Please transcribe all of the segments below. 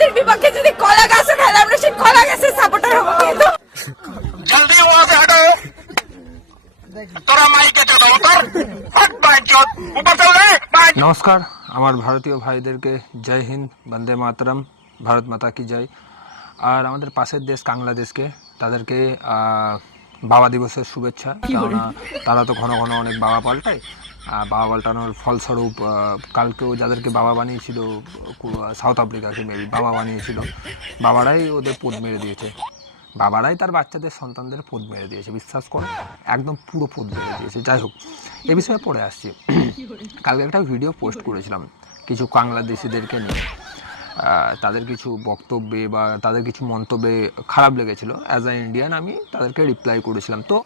ভারতের বিপক্ষে যদি কলা গাছও খেলে আমরা সেই কলা গাছের সাপোর্টার হবো কিন্তু जल्दी वहां से हटो তোরা মাইকে চলো তোর হট বাইচত ऊपर चल रे নমস্কার আমার ভারতীয় ভাইদেরকে জয় হিন্দ, বন্দে মাতরম, ভারত মাতা কি জয়। আর আমাদের পাশের দেশ বাংলাদেশকে তাদেরকে বাবা দিবসের শুভেচ্ছা। কেননা তারা তো ঘন ঘন অনেক বাবা পাল্টায়। বাবা পাল্টানোর ফলস্বরূপ কালকেও যাদেরকে বাবা বানিয়েছিল সাউথ আফ্রিকাকে মেবি বাবা বানিয়েছিল, বাবারাই ওদের পোদ মেরে দিয়েছে। বাবারাই তার বাচ্চাদের সন্তানদের পোদ মেরে দিয়েছে, বিশ্বাস করো, একদম পুরো পোদ মেরে দিয়েছে। যাই হোক, এ বিষয়ে পড়ে আসছি। কালকে একটা ভিডিও পোস্ট করেছিলাম কিছু বাংলাদেশিদেরকে নিয়ে, তাদের কিছু বক্তব্যে বা তাদের কিছু মন্তব্যে খারাপ লেগেছিল। অ্যাজ আ ইন্ডিয়ান আমি তাদেরকে রিপ্লাই করেছিলাম। তো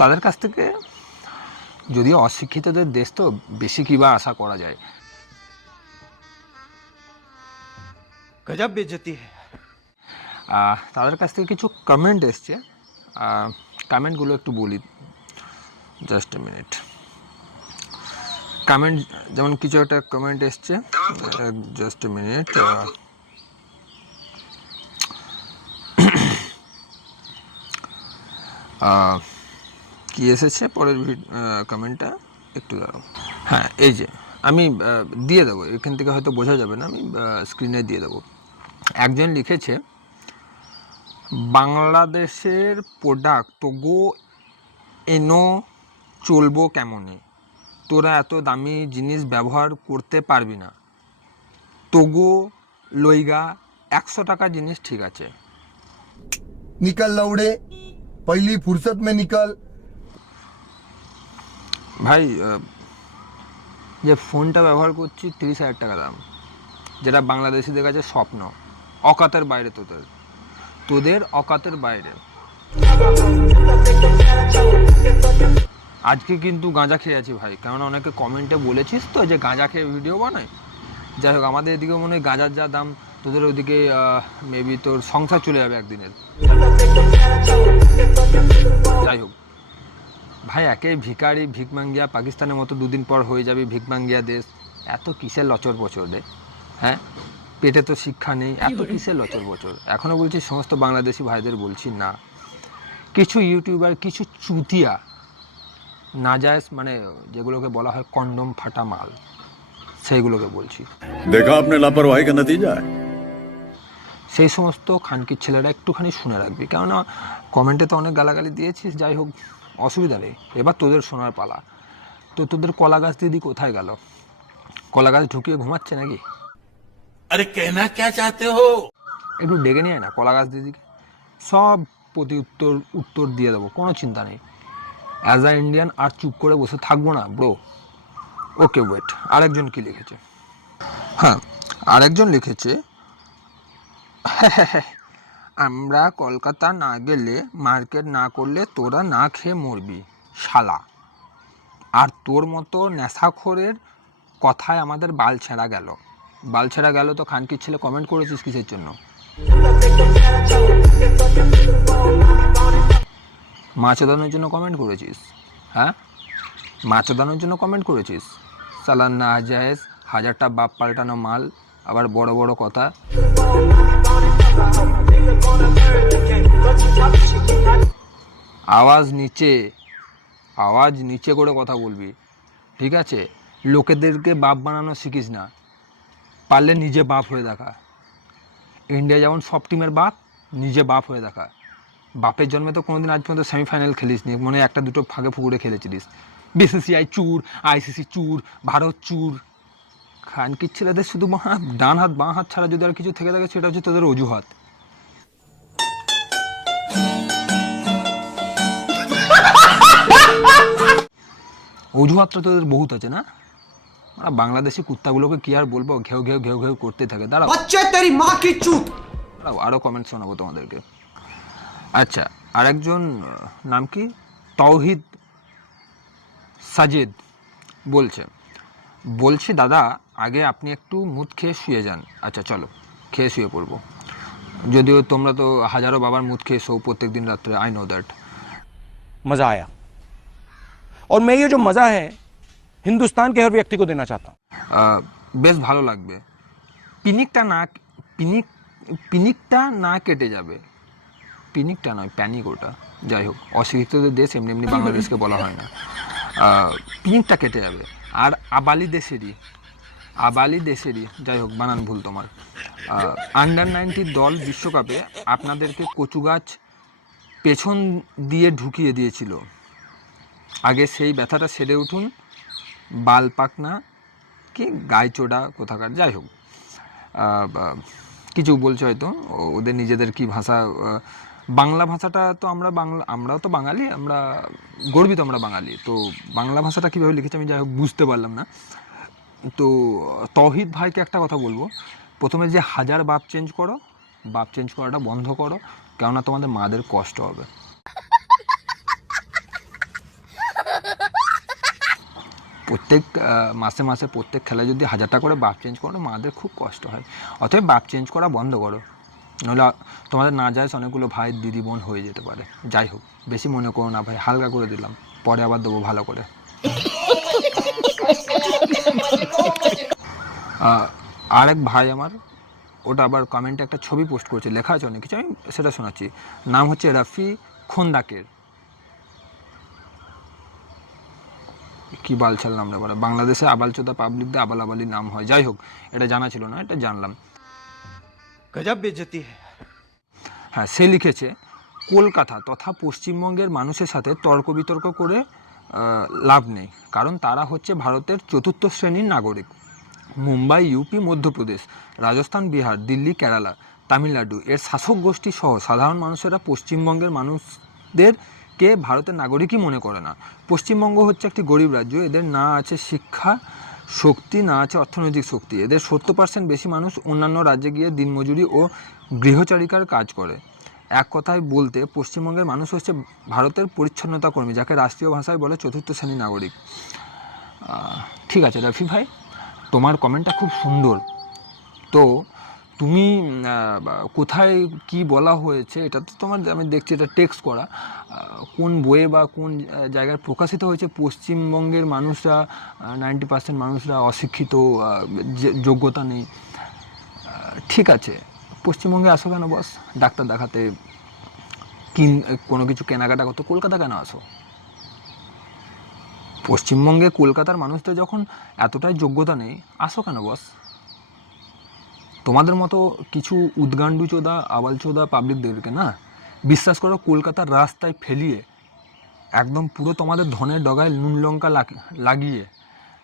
তাদের কাছ থেকে, যদিও অশিক্ষিতদের দেশ তো বেশি কি বা আশা করা যায়। গজব বেইজ্জতি है। তাদের কাছ থেকে কিছু কমেন্ট এসছে, কমেন্টগুলো একটু বলি, জাস্ট এ মিনিট। কমেন্ট যেমন কিছু একটা কমেন্ট এসছে, জাস্ট এ মিনিট। কি এসেছে পরের কমেন্টটা একটু দাঁড়াও। হ্যাঁ, এই যে আমি দিয়ে দেবো, এখান থেকে হয়তো বোঝা যাবে না, আমি স্ক্রিনে দিয়ে দেবো। একজন লিখেছে, বাংলাদেশের প্রোডাক্ট তোগো এনো চলবো কেমনে, তোরা এত দামি জিনিস ব্যবহার করতে পারবি না, তোগো লইগা 100 টাকা জিনিস ঠিক আছে। निकल लौड़े, पहली फुर्सत में निकल। ভাই, যে ফোনটা ব্যবহার করছি 30,000 টাকা দাম, যেটা বাংলাদেশিদের কাছে স্বপ্ন, অকাতের বাইরে, তোদের অকাতের বাইরে। আজকে কিন্তু গাঁজা খেয়ে আছি ভাই, কেননা অনেকে কমেন্টে বলেছিস তো যে গাঁজা খেয়ে ভিডিও বানায়। যাই হোক, আমাদের এদিকে মনে হয় গাঁজার যা দাম, তোদের ওইদিকে মেবি তোর সংসার চলে যাবে একদিনের। যাই হোক ভাই, একে ভিখারি ভিকমাঙ্গিয়া, পাকিস্তানের মতো দুদিন পর হয়ে যাবে ভিকমাঙ্গিয়া দেশ। এত কিসের লচর বচর রে? হ্যাঁ, পেটে তো শিক্ষা নেই, এত কিসের লচর বচর? এখনও বলছি সমস্ত বাংলাদেশি ভাইদের বলছি না, কিছু ইউটিউবার, কিছু চুতিয়া নাজায়েজ, মানে যেগুলোকে বলা হয় কন্ডম ফাটা মাল, সেইগুলোকে বলছি। দেখা আপনি লাপরওয়াহি কা নতিজা। সেই সমস্ত খানকির ছেলেরা একটুখানি শুনে রাখবি, কেননা কমেন্টে তো অনেক গালাগালি দিয়েছিস। যাই হোক, অসুবিধা নেই, এবার তোদের শোনার পালা। তো তোদের কলা গাছ দিদি কোথায় গেল? কলা গাছ ঢুকিয়ে ঘুমাচ্ছে নাকি? अरे कहना क्या चाहते हो একটু ডেকে নিয়ে আয় না কলা গাছ দিদিকে, সব প্রতি উত্তর দিয়ে দেবো, কোনো চিন্তা নেই। অ্যাজ আ ইন্ডিয়ান আর চুপ করে বসে থাকবো না ব্রো। ওকে, ওয়েট, আরেকজন কি লিখেছে? হ্যাঁ, আরেকজন লিখেছে, আমরা কলকাতা না গেলে, মার্কেট না করলে তোরা না খেয়ে মরবি শালা। আর তোর মতো নেশাখোরের কথায় আমাদের বাল ছেঁড়া গেল। বাল ছেঁড়া গেল তো খানকির ছেলে কমেন্ট করেছিস কিসের জন্য? মাছ ওদানোর জন্য কমেন্ট করেছিস? হ্যাঁ, মাছ ওদানোর জন্য কমেন্ট করেছিস? সালান না জায়েজ, 1000টা বাপ পাল্টানো মাল, আবার বড় বড় কথা। আওয়াজ নিচে করে কথা বলবি, ঠিক আছে? লোকেদেরকে বাপ বানানো শিখিস না, পারলে নিজে বাপ হয়ে দেখা। ইন্ডিয়া যেমন সব টিমের বাপ, নিজে বাপ হয়ে দেখা। বাপের জন্মে তো কোনোদিন আজ পর্যন্ত সেমিফাইনাল খেলিস নি, মনে হয় একটা দুটো ফাঁকে ফুকুরে খেলেছিলিস। বিসিসিআই চুর, আইসিসি চুর, ভারত চুর। খানকির ছেলেদের শুধু ডান হাত বাঁ হাত ছাড়া যদি আর কিছু থেকে থাকে, সেটা হচ্ছে তোদের অজুহাত। অজুহাতটা তোদের বহুত আছে না? বাংলাদেশি কুত্তাগুলোকে কি আর বলবো, ঘেউ ঘেউ ঘেউ ঘেউ করতে থাকে। দাঁড়াও, আরো কমেন্ট শোনাবো তোমাদেরকে। আচ্ছা, আরেকজন নাম কি, তৌহিদ সাজিদ বলছি দাদা, আগে আপনি একটু মুদ খেয়ে শুয়ে যান। আচ্ছা চলো, খেয়ে শুয়ে পড়বো। যদিও তোমরা তো হাজারো বাবার মুদ খেয়ে শো প্রত্যেক দিন রাত্রে, আই নো দ্যাট। मजा आया और मैं ये जो मजा है हिंदुस्तान के हर व्यक्ति को देना चाहता हूँ। বেশ ভালো লাগবে, পিনিকটা না কেটে যাবে, পিনিকটা নয়, প্যানিক ওটা। যাই হোক, অশিক্ষিতদের দেশ এমনি এমনি বাংলাদেশকে বলা হয় না। পিনিকটা কেটে যাবে। আর আবালি দেশেরই, যাই হোক বানান ভুল তোমার। আন্ডার-19 দল বিশ্বকাপে আপনাদেরকে কচু গাছ পেছন দিয়ে ঢুকিয়ে দিয়েছিল। আগে সেই ব্যথাটা সেরে উঠুন, বাল পাকনা কি গাইচোড়া কোথাকার। যাই হোক, কিছু বলছে হয়তো ওদের নিজেদের কি ভাষা। বাংলা ভাষাটা তো আমরাও তো বাঙালি, আমরা গর্বিত, আমরা বাঙালি। তো বাংলা ভাষাটা কীভাবে লিখেছে আমি যাই হোক বুঝতে পারলাম না। তো তৌহিদ ভাইকে একটা কথা বলবো, প্রথমে যে 1000 বাপ চেঞ্জ করো, বাপ চেঞ্জ করাটা বন্ধ করো, কেননা তোমাদের মাদের কষ্ট হবে। প্রত্যেক মাসে মাসে প্রত্যেক খেলায় যদি 1000টা করে বাপ চেঞ্জ করো, মাদের খুব কষ্ট হয়। অতএব বাপ চেঞ্জ করা বন্ধ করো, নাহলে তোমাদের না যায় অনেকগুলো ভাই দিদি বোন হয়ে যেতে পারে। যাই হোক, বেশি মনে করো না ভাই, হালকা করে দিলাম, পরে আবার দেবো ভালো করে। আরেক ভাই আমার, ওটা আবার কমেন্টে একটা ছবি পোস্ট করছে, লেখা আছে অনেক কিছু, আমি সেটা শোনাচ্ছি। নাম হচ্ছে রাফি খোন্দাকের। কি বালছাল নাম রে বলে, বাংলাদেশে আবালচোদা পাবলিকদের আবাল আবালি নাম হয়। যাই হোক, এটা জানা ছিল না, এটা জানলাম। गजब बेइज्जती है। হ্যাঁ, সে লিখেছে, কলকাতা তথা পশ্চিমবঙ্গের মানুষের সাথে তর্ক বিতর্ক করে লাভ নেই, কারণ তারা হচ্ছে ভারতের 4র্থ শ্রেণীর নাগরিক। মুম্বাই, ইউপি, মধ্যপ্রদেশ, রাজস্থান, বিহার, দিল্লি, কেরালা, তামিলনাড়ু এর শাসক গোষ্ঠী সহ সাধারণ মানুষেরা পশ্চিমবঙ্গের মানুষদেরকে ভারতের নাগরিকই মনে করে না। পশ্চিমবঙ্গ হচ্ছে একটি গরিব রাজ্য, এদের না আছে শিক্ষা শক্তি, না আছে অর্থনৈতিক শক্তি। এদের 70% বেশি মানুষ অন্যান্য রাজ্যে গিয়ে দিনমজুরি ও গৃহচারিকার কাজ করে। এক কথায় বলতে পশ্চিমবঙ্গের মানুষ হচ্ছে ভারতের পরিচ্ছন্নতা কর্মী, যাকে রাষ্ট্রীয় ভাষায় বলে 4র্থ শ্রেণীর নাগরিক। ঠিক আছে রাফি ভাই, তোমার কমেন্টটা খুব সুন্দর। তো তুমি কোথায় কি বলা হয়েছে এটা তো তোমার, আমি দেখছি এটা টেক্সট করা, কোন বইয়ে বা কোন জায়গায় প্রকাশিত হয়েছে পশ্চিমবঙ্গের মানুষরা 90% মানুষরা অশিক্ষিত, যোগ্যতা নেই। ঠিক আছে, পশ্চিমবঙ্গে আসো কেন বস? ডাক্তার দেখাতে, কোনো কিছু কেনাকাটা করতে কলকাতা কেন আসো? পশ্চিমবঙ্গে কলকাতার মানুষদের যখন এতটাই যোগ্যতা নেই, আসো কেন বস? তোমাদের মতো কিছু উদ্গান্ডুচোদা আবালচোদা পাবলিকদেরকে না, বিশ্বাস করো, কলকাতার রাস্তায় ফেলিয়ে একদম পুরো তোমাদের ধনের ডগায় নুন লঙ্কা লাগিয়ে,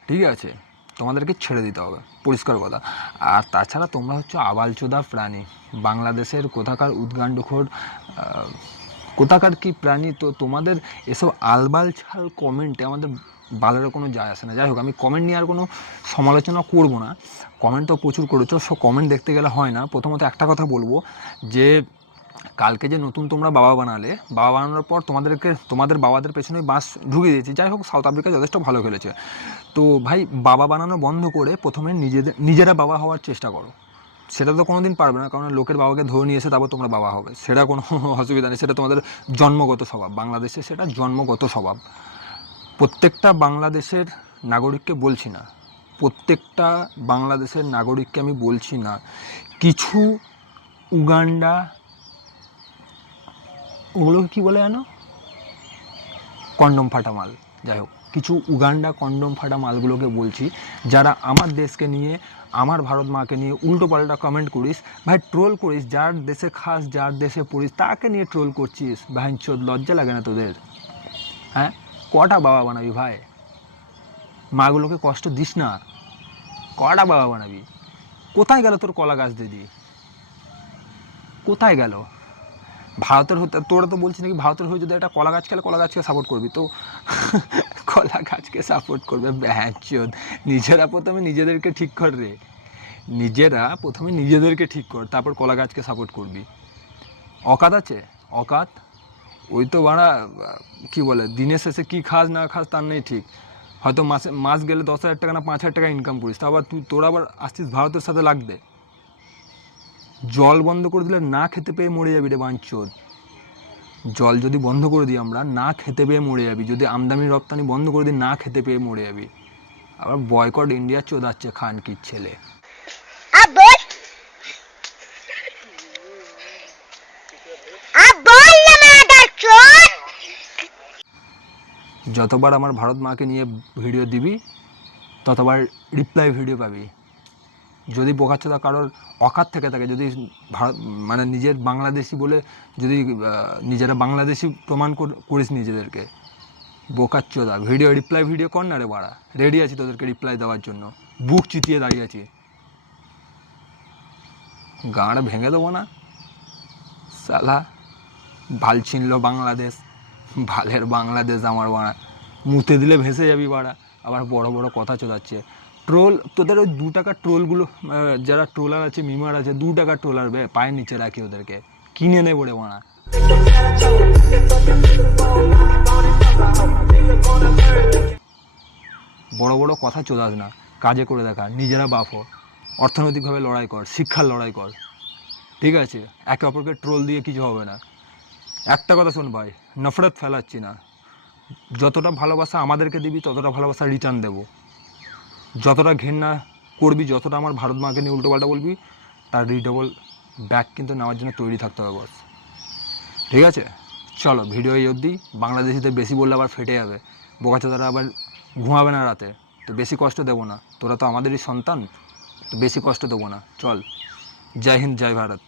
ঠিক আছে, তোমাদেরকে ছেড়ে দিতে হবে, পরিষ্কার কথা। আর তাছাড়া তোমরা হচ্ছে আবালচোদা প্রাণী, বাংলাদেশের কোথাকার উদ্গান্ডুখোর, কোথাকার কি প্রাণী। তো তোমাদের এসব আলবাল ছাল কমেন্টে আমাদের বালেরও কোনো যায় আসে না। যাই হোক, আমি কমেন্ট নিয়ে আর কোনো সমালোচনা করব না, কমেন্ট তো প্রচুর করেছো, সব কমেন্ট দেখতে গেলে হয় না। প্রথমত একটা কথা বলবো যে কালকে যে নতুন তোমরা বাবা বানালে, বাবা বানানোর পর তোমাদের বাবাদের পেছনে বাস ঢুকিয়ে দিয়েছি। যাই হোক, সাউথ আফ্রিকা যথেষ্ট ভালো খেলেছে। তো ভাই, বাবা বানানো বন্ধ করে প্রথমে নিজেরা বাবা হওয়ার চেষ্টা করো। সেটা তো কোনো দিন পারবে না, কারণ লোকের বাবাকে ধরে নিয়ে এসে তারপর তোমরা বাবা হবে, সেটা কোনো অসুবিধা নেই, সেটা তোমাদের জন্মগত স্বভাব। বাংলাদেশে সেটা জন্মগত স্বভাব। প্রত্যেকটা বাংলাদেশের নাগরিককে বলছি না, প্রত্যেকটা বাংলাদেশের নাগরিককে আমি বলছি না, কিছু উগান্ডা, ওগুলোকে কী বলে জানো, কন্ডম ফাটা মাল। যাই হোক, কিছু উগান্ডা কন্ডম ফাটা মালগুলোকে বলছি, যারা আমার দেশকে নিয়ে, আমার ভারত মাকে নিয়ে উল্টো পাল্টা কমেন্ট করিস ভাই, ট্রোল করিস, যার দেশে খাস, যার দেশে পড়িস, তাকে নিয়ে ট্রোল করছিস। ভাই চোদ, লজ্জা লাগে না তোদের? হ্যাঁ, কটা বাবা বানাবি ভাই? মাগুলোকে কষ্ট দিস না, কটা বাবা বানাবি? কোথায় গেল তোর কলা গাছ দিদি? কোথায় গেল? ভারতের হতে, তোরা তো বলছিস নাকি ভারতের হয়ে যদি একটা কলা গাছ খেলে কলা গাছকে সাপোর্ট করবি, তো কলা গাছকে সাপোর্ট করবে ব্যাচোদ। নিজেরা প্রথমে নিজেদেরকে ঠিক কর রে, নিজেরা প্রথমে নিজেদেরকে ঠিক কর, তারপর কলা গাছকে সাপোর্ট করবি। অকাত আছে, অকাত। ওই তো বাড়া কী বলে, দিনের শেষে কী খাস না খাস তার নেই ঠিক। হয়তো মাস গেলে 10,000 টাকা না 5,000 টাকা ইনকাম করিস, তা আবার তোরা আবার আসছিস ভারতের সাথে লাগবে। জল বন্ধ করে দিলে না খেতে পেয়ে মরে যাবি রে বাঞ্চোদ। জল যদি বন্ধ করে দিই আমরা, না খেতে পেয়ে মরে যাবি। যদি আমদানি রপ্তানি বন্ধ করে দিই, না খেতে পেয়ে মরে যাবি। আবার বয়কট ইন্ডিয়া চোদাচ্ছে খান কির ছেলে। যতবার আমার ভারত মাকে নিয়ে ভিডিও দিবি ততবার রিপ্লাই ভিডিও পাবি। যদি বোকাচ্চোদা কারোর অকাত থেকে থাকে, যদি ভারত মানে নিজের বাংলাদেশি বলে যদি নিজেরা বাংলাদেশি প্রমাণ করিস নিজেদেরকে, বোকাচ্চোদা ভিডিও রিপ্লাই ভিডিও কর না রে বাড়া, রেডি আছি তোদেরকে রিপ্লাই দেওয়ার জন্য, বুক চিতিয়ে দাঁড়িয়ে আছি, গাঁড় ভেঙে দেবো না সালা। ভাল ছিনল বাংলাদেশ, ভালের বাংলাদেশ আমার বাড়া, মুতে দিলে ভেসে যাবি বাড়া, আবার বড় বড় কথা চলাচ্ছে। ট্রোল তোদের ওই 2 টাকার ট্রোলগুলো, যারা ট্রোলার আছে মিমার আছে, 2 টাকার ট্রোলার বে পায়ের নিচে রাখি, ওদেরকে কিনে নেবো রে বাড়া। বড় বড় কথা চলাস না, কাজে করে দেখা, নিজেরা বাপ হ, অর্থনৈতিকভাবে লড়াই কর, শিক্ষার লড়াই কর, ঠিক আছে? একে অপরকে ট্রোল দিয়ে কিছু হবে না। একটা কথা শোন ভাই, নফরত ফেলাচ্ছি না, যতটা ভালোবাসা আমাদেরকে দিবি ততটা ভালোবাসা রিটার্ন দেবো। যতটা ঘেন্না করবি, যতটা আমার ভারত মাকে নিয়ে উল্টোপাল্টা বলবি, তার রিডবল ব্যাক কিন্তু নেওয়ার জন্য তৈরি থাকতে হবে বস, ঠিক আছে? চলো ভিডিও এই অবধি। বাংলাদেশিতে বেশি বললে আবার ফেটে যাবে, বোকাচোদারা আবার ঘুমাবে না রাতে, তো বেশি কষ্ট দেবো না, তোরা তো আমাদেরই সন্তান, তো বেশি কষ্ট দেবো না। চল, জয় হিন্দ, জয় ভারত।